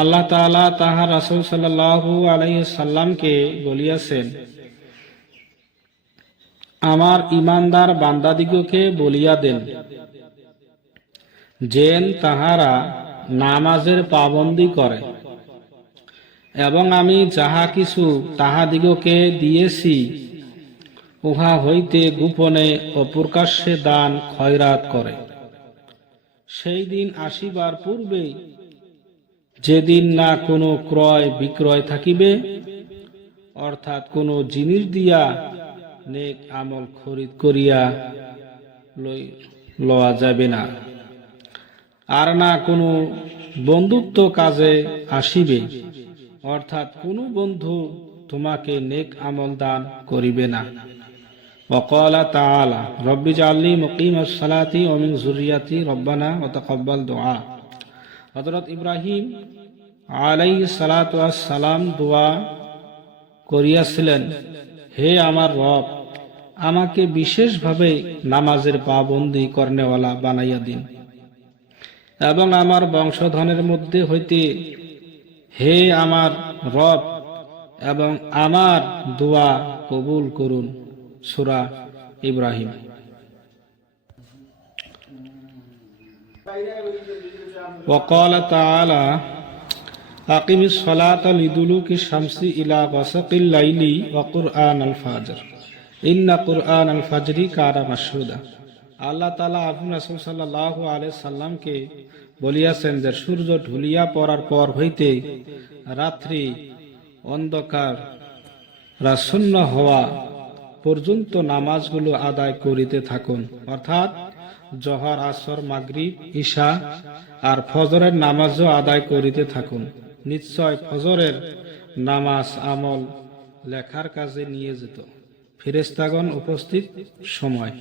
আল্লাহ তাআলা তাহার রাসূল সাল্লাল্লাহু আলাইহি সাল্লামকে বলিয়াছেন, আমার ঈমানদার বান্দাদিগকে বলিয়া দেন, যেন তাহারা নামাজের পাবন্দী করে এবং আমি যাহা কিছু তাহাদিগকে দিয়েছি উহা হইতে গোপনে ও প্রকাশ্যে দান খয়রাত করে। সেই দিন আসিবার পূর্বেই, যেদিন না কোনো ক্রয় বিক্রয় থাকিবে, অর্থাৎ কোনো জিনিস দিয়া নেক আমল খরিদ করিয়া লওয়া যাবে না, আর না কোনো বন্ধুত্ব কাজে আসিবে, অর্থাৎ কোনো বন্ধু তোমাকে নেক আমল দান করিবে না। وقال تعالى رب اجعلني مقيم الصلاة ومن ذريتي ربنا وتقبل دعاء। হযরত ইব্রাহিম আলাইহিস সালাতু ওয়াস সালাম দোয়া করিয়াছিলেন, হে আমার রব, আমাকে বিশেষভাবে নামাজের পাবন্দী করনেওয়ালা বানাইয়া দিন এবং আমার বংশধনের মধ্যে হইতে হে আমার রব এবং আমার দোয়া কবুল করুন। সূরা ইব্রাহিম। وقال تعالى أقم الصلاة لدلوك الشمس إلى غسق الليل وقرآن الفجر إن قرآن الفجر كان مشهودا। আল্লাহ তাআলা আপন রাসূল সাল্লাল্লাহু আলাইহি সাল্লামকে বলিয়াছেন যে সূর্য ঢুলিয়া পড়ার পর হইতে রাত্রি অন্ধকার রাসন্ন হওয়া পর্যন্ত নামাজগুলো আদায় করিতে থাকুন, অর্থাৎ জোহর, আসর, মাগরিব, ঈশা আর ফজরের নামাজও আদায় করিতে থাকুন। নিশ্চয় ফজরের নামাজ আমল লেখার কাজে নিয়ে যেত ফেরেশতাগণ উপস্থিত সময়।